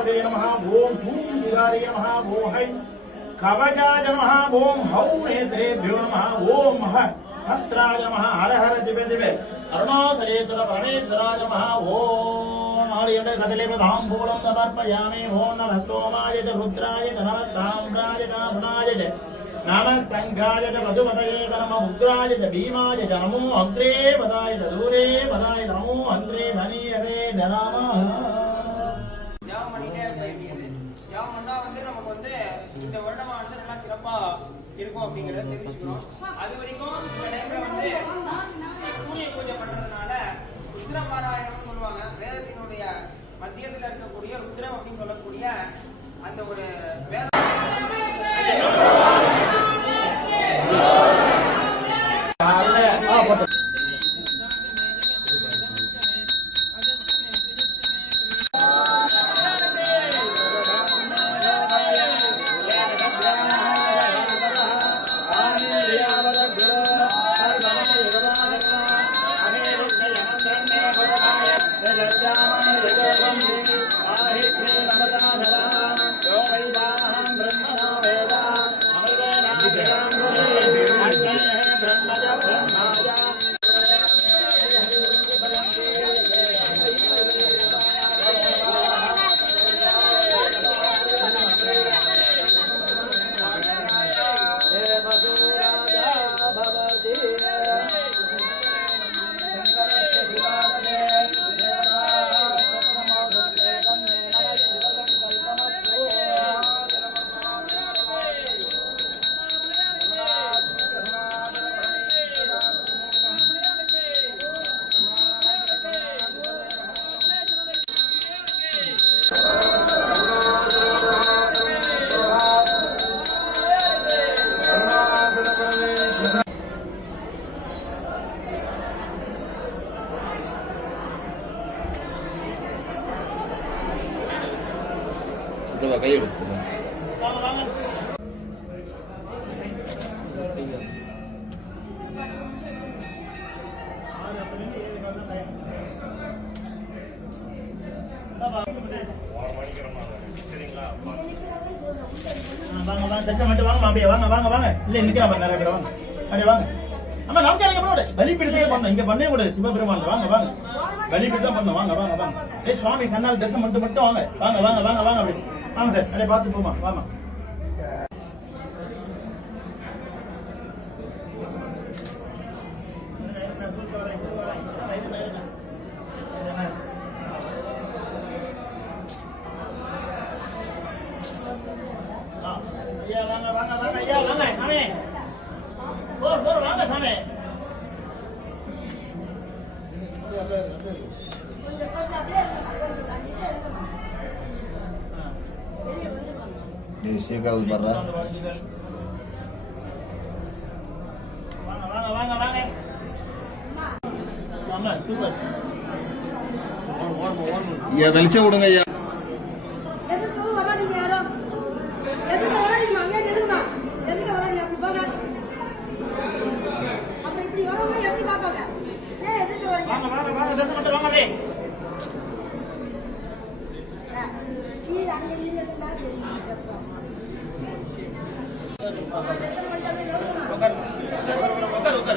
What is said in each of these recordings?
గణపదే నమ ఓం భూం జిగారే నమ ఓం హై కవజాయ నమ ఓం హౌ నేత్రేభ్యో నమ ఓం హ హస్త్రాయ నమ హర హర దివే దివే అరుణాచలేశ్వర పరమేశ్వరాయ నమ ఓం నాలుగు కదలే ప్రధాంబూలం సమర్పయామి ఓం నమస్తోమాయ రుద్రాయ నమస్తామ్రాయ నాభునాయ నామస్తంఘాయ వధువదయే ధర్మ ముద్రాయ భీమాయ నమో అగ్రే పదాయ దూరే పదాయ నమో అగ్రే ధనీయరే ధనామ Pinggiran. சித்தப்பா கை எடு வாங்க வாங்க தட்சம் மட்டும் வாங்க. அப்படியே வாங்க வாங்க வாங்க இல்ல நிக்கிறான் நிறைய பேர் வாங்க அப்படியே வாங்க ஆமா நமக்கு எனக்கு பண்ணோம். இங்க பண்ணவே கூடாது. சிவபெருமான் வாங்க வாங்க. பலிபீடம் பண்ணோம் வாங்க வாங்க வாங்க. ஏய் சுவாமி கண்ணால் தரிசனம் மட்டும் மட்டும் வாங்க. வாங்க வாங்க வாங்க வாங்க அப்படி வாங்க சார். அப்படியே பார்த்து போமா வாமா ஐயா வாங்க வாங்க வாங்க ஐயா வாங்க சாமி போர் போர் வாங்க சாமி நீ சீக்காவது பாடுறா வாங்க வாங்க வாங்க வாங்க வெளிச்சம் விடுங்க ஐயா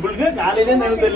ಮುಳುಗ ಜಾಲಿನೇ ನನಗೆ